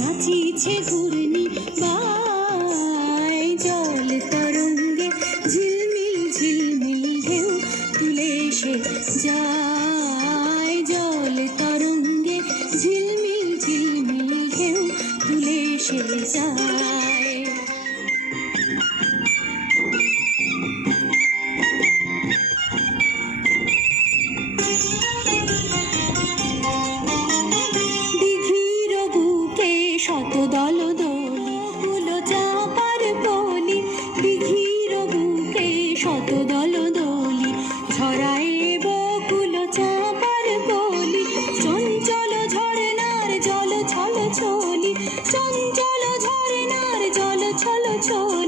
নাচিছে ঘূর্ণি বায়, জল তরঙ্গে ঝিলমিল ঝিলমিল ঢেউ তুলে সে যায়, জল তরঙ্গে ঝিলমিল ঝিলমিল ঢেউ তুলে সে যায়। দিঘির বুকে শত দল দলি কুলো চাপার পলি, দিঘির বুকে শত দল দলি ছড়ায় বকুল চাপার পলি, চঞ্চল ঝরনার জল ছল ছলি, চঞ্চল ঝরনার জল ছল ছলি।